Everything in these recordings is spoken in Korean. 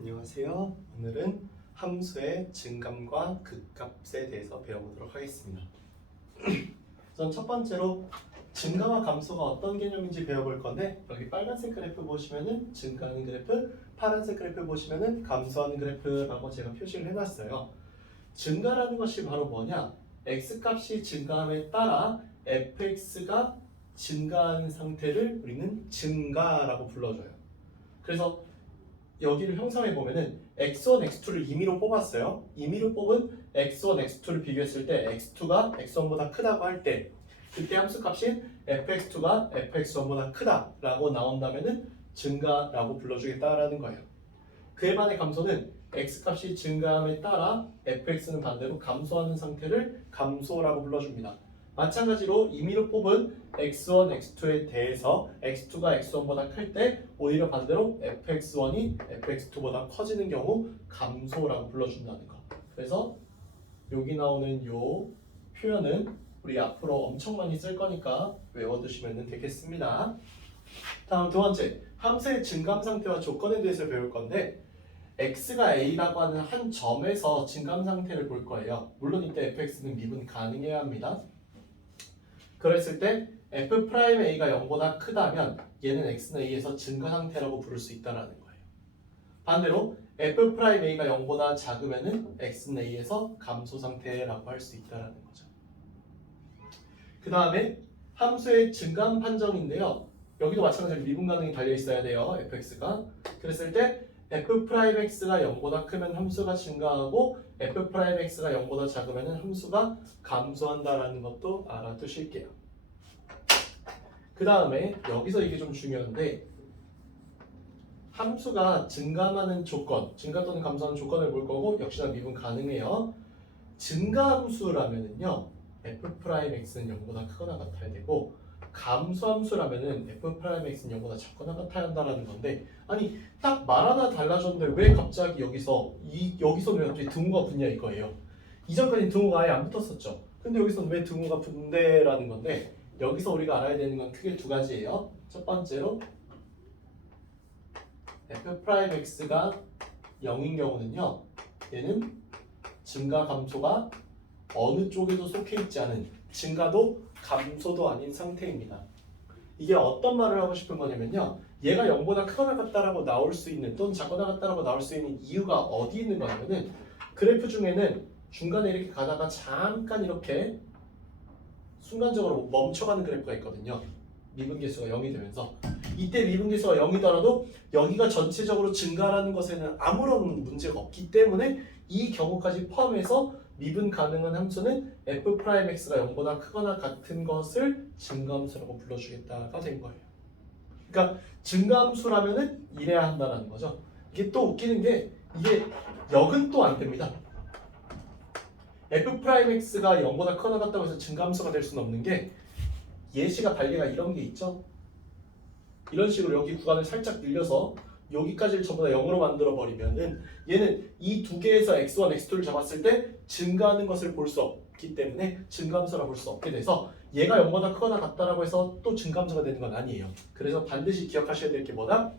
안녕하세요. 오늘은 함수의 증감과 극값에 대해서 배워보도록 하겠습니다. 우선 첫 번째로 증가와 감소가 어떤 개념인지 배워볼 건데, 여기 빨간색 그래프 보시면은 증가하는 그래프, 파란색 그래프 보시면은 감소하는 그래프라고 제가 표시를 해놨어요. 증가라는 것이 바로 뭐냐? x값이 증가함에 따라 fx가 증가하는 상태를 우리는 증가라고 불러줘요. 그래서 여기를 형성해 보면은 x1, x2를 임의로 뽑았어요. 임의로 뽑은 x1, x2를 비교했을 때 x2가 x1보다 크다고 할 때, 그때 함수값인 fx2가 fx1보다 크다라고 나온다면은 증가라고 불러주겠다라는 거예요. 그에 반해 감소는 x값이 증가함에 따라 fx는 반대로 감소하는 상태를 감소라고 불러줍니다. 마찬가지로 임의로 뽑은 x1, x2에 대해서 x2가 x1보다 클 때 오히려 반대로 fx1이 fx2보다 커지는 경우 감소라고 불러준다는 거. 그래서 여기 나오는 요 표현은 우리 앞으로 엄청 많이 쓸 거니까 외워두시면 되겠습니다. 다음 두 번째, 함수의 증감 상태와 조건에 대해서 배울 건데, x가 a라고 하는 한 점에서 증감 상태를 볼 거예요. 물론 이때 fx는 미분 가능해야 합니다. 그랬을 때 f'a가 0보다 크다면 얘는 x는 a에서 증가 상태라고 부를 수 있다는 거예요. 반대로 f'a가 0보다 작으면 x는 a에서 감소 상태라고 할 수 있다는 거죠. 그 다음에 함수의 증감 판정인데요. 여기도 마찬가지로 미분 가능이 달려 있어야 돼요. fx가. 그랬을 때 f'x가 0보다 크면 함수가 증가하고 f'x가 0보다 작으면 함수가 감소한다라는 것도 알아두실게요. 그 다음에 여기서 이게 좀 중요한데, 함수가 증감하는 조건, 증가 또는 감소하는 조건을 볼 거고 역시나 미분 가능해요. 증가함수라면은요 f'x는 0보다 크거나 같아야 되고, 감소함수라면은 f'x는 0보다 작거나 같아야 한다는 건데, 아니 딱 말 하나 달라졌는데 왜 갑자기 여기서는 왜 갑자기 등호가 붙냐 이거예요. 이전까지 등호가 아예 안 붙었었죠. 근데 여기서는 왜 등호가 붙는데라는 건데, 여기서 우리가 알아야 되는 건 크게 두 가지예요. 첫 번째로 f'x가 0인 경우는요, 얘는 증가 감소가 어느 쪽에도 속해 있지 않은, 증가도 감소도 아닌 상태입니다. 이게 어떤 말을 하고 싶은 거냐면요, 얘가 0보다 크거나 같다라고 나올 수 있는, 또는 작거나 같다라고 나올 수 있는 이유가 어디 있는 거냐면은, 그래프 중에는 중간에 이렇게 가다가 잠깐 이렇게 순간적으로 멈춰가는 그래프가 있거든요. 미분계수가 0이 되면서, 이때 미분계수가 0이더라도 여기가 전체적으로 증가라는 것에는 아무런 문제가 없기 때문에 이 경우까지 포함해서 미분 가능한 함수는 f'x가 0보다 크거나 같은 것을 증가함수라고 불러주겠다가 된 거예요. 그러니까 증가함수라면은 이래야 한다는 거죠. 이게 또 웃기는 게, 이게 역은 또 안 됩니다. f'x가 0보다 크거나 같다고 해서 증가함수가 될 수는 없는 게, 예시가 발리가 이런 게 있죠. 이런 식으로 여기 구간을 살짝 늘려서 여기까지를 전부 다 0으로 만들어 버리면은 얘는 이 두 개에서 x1, x2를 잡았을 때 증가하는 것을 볼 수 없기 때문에 증가함수라 볼 수 없게 돼서, 얘가 0보다 크거나 같다라고 해서 또 증가함수가 되는 건 아니에요. 그래서 반드시 기억하셔야 될 게 뭐다?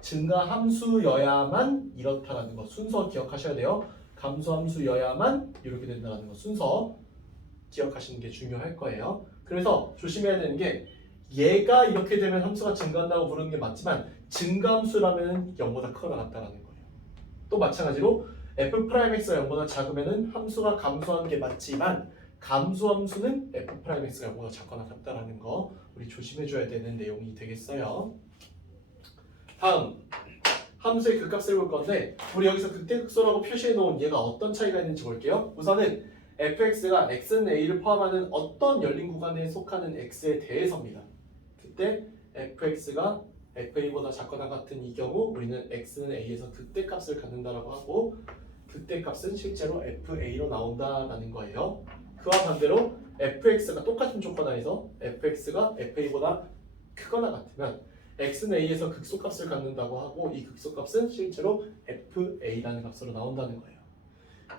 증가함수여야만 이렇다라는 거, 순서 기억하셔야 돼요. 감소함수여야만 이렇게 된다는 거, 순서 기억하시는 게 중요할 거예요. 그래서 조심해야 되는 게, 얘가 이렇게 되면 함수가 증가한다고 부르는 게 맞지만 증가함수라면 0보다 크거나 같다라는 거예요. 또 마찬가지로 f'x가 0보다 작으면 함수가 감소하는 게 맞지만 감소함수는 f'x가 0보다 작거나 같다라는 거 우리 조심해줘야 되는 내용이 되겠어요. 다음, 함수의 극값을 볼 건데, 우리 여기서 극대극소라고 표시해 놓은 얘가 어떤 차이가 있는지 볼게요. 우선은 fx가 x는 a를 포함하는 어떤 열린 구간에 속하는 x에 대해서입니다. 그때 fx가 fa보다 작거나 같은 이 경우 우리는 x는 a에서 극대값을 갖는다라고 하고, 극대값은 실제로 fa로 나온다라는 거예요. 그와 반대로 fx가 똑같은 조건 하에서 fx가 fa보다 크거나 같으면 x는 a에서 극소값을 갖는다고 하고, 이 극소값은 실제로 fa라는 값으로 나온다는 거예요.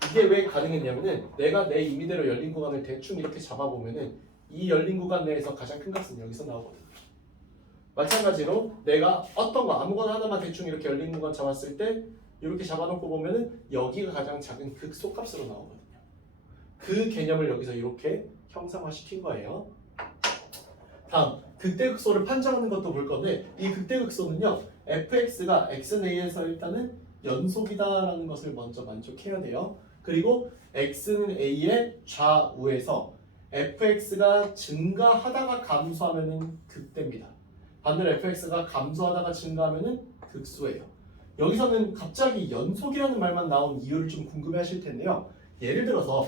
이게 왜 가능했냐면은, 내가 내 임의대로 열린 구간을 대충 이렇게 잡아보면은 이 열린 구간 내에서 가장 큰 값은 여기서 나오거든요. 마찬가지로 내가 어떤 거 아무거나 하나만 대충 이렇게 열린 구간 잡았을 때 이렇게 잡아놓고 보면은 여기가 가장 작은 극소값으로 나오거든요. 그 개념을 여기서 이렇게 형상화시킨 거예요. 다음 극대극소를 판정하는 것도 볼 건데 이 극대극소는요 fx가 xnA에서 일단은 연속이다라는 것을 먼저 만족해야 돼요. 그리고 x는 a의 좌우에서 fx가 증가하다가 감소하면은 극대입니다. 반대로 fx가 감소하다가 증가하면은 극소예요. 여기서는 갑자기 연속이라는 말만 나온 이유를 좀 궁금해하실 텐데요. 예를 들어서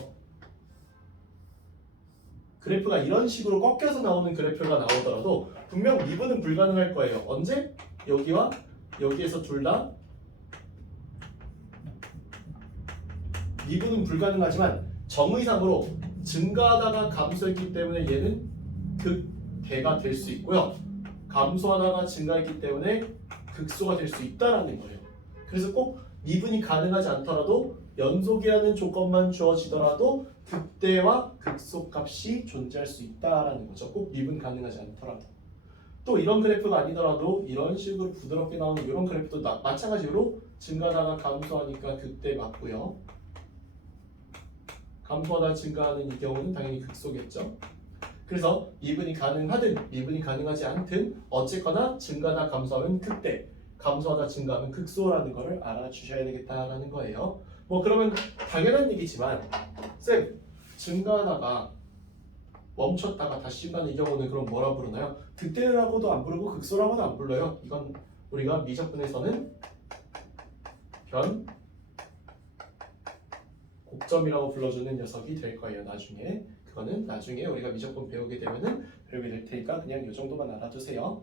그래프가 이런 식으로 꺾여서 나오는 그래프가 나오더라도 분명 미분은 불가능할 거예요. 언제? 여기와 여기에서 둘 다 미분은 불가능하지만 정의상으로 증가하다가 감소했기 때문에 얘는 극대가 될 수 있고요. 감소하다가 증가했기 때문에 극소가 될 수 있다라는 거예요. 그래서 꼭 미분이 가능하지 않더라도 연속이라는 조건만 주어지더라도 극대와 극소값이 존재할 수 있다라는 거죠. 꼭 미분 가능하지 않더라도. 또 이런 그래프가 아니더라도 이런 식으로 부드럽게 나오는 이런 그래프도 마찬가지로 증가하다가 감소하니까 극대 맞고요. 감소하다가 증가하는 이 경우는 당연히 극소겠죠. 그래서 미분이 가능하든 미분이 가능하지 않든 어쨌거나 증가하다 감소하면 극대, 감소하다 증가하면 극소라는 것을 알아주셔야 되겠다라는 거예요. 뭐 그러면 당연한 얘기지만 쌤 증가하다가 멈췄다가 다시 증가하는 이 경우는 그럼 뭐라 부르나요? 극대라고도 안 부르고 극소라고도 안 불러요. 이건 우리가 미적분에서는 변 곡점이라고 불러주는 녀석이 될 거예요. 나중에 그거는 나중에 우리가 미적분 배우게 되면은 배우게 될 테니까 그냥 이 정도만 알아두세요.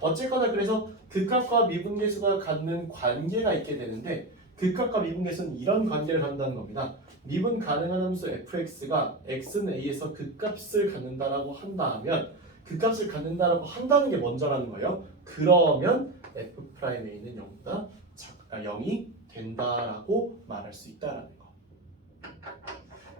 어쨌거나 그래서 극값과 미분계수가 갖는 관계가 있게 되는데 극값과 미분계수는 이런 관계를 갖는다는 겁니다. 미분 가능한 함수 fx가 x는 a에서 극값을 갖는다라고 한다면 극값을 갖는다라고 한다는 게 먼저라는 거예요. 그러면 f'a는 0보다 0이 된다라고 말할 수 있다라는 거.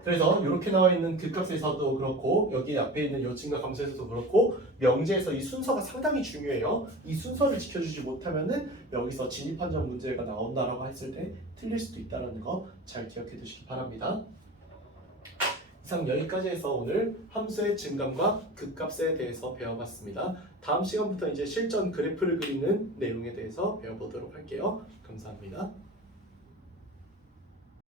그래서 이렇게 나와 있는 극값에서도 그렇고 여기 앞에 있는 요 증가 감소에서도 그렇고 명제에서 이 순서가 상당히 중요해요. 이 순서를 지켜주지 못하면은 여기서 진입 판정 문제가 나온다라고 했을 때 틀릴 수도 있다는 거 잘 기억해 두시기 바랍니다. 이상 여기까지 해서 오늘 함수의 증감과 극값에 대해서 배워봤습니다. 다음 시간부터 이제 실전 그래프를 그리는 내용에 대해서 배워보도록 할게요. 감사합니다.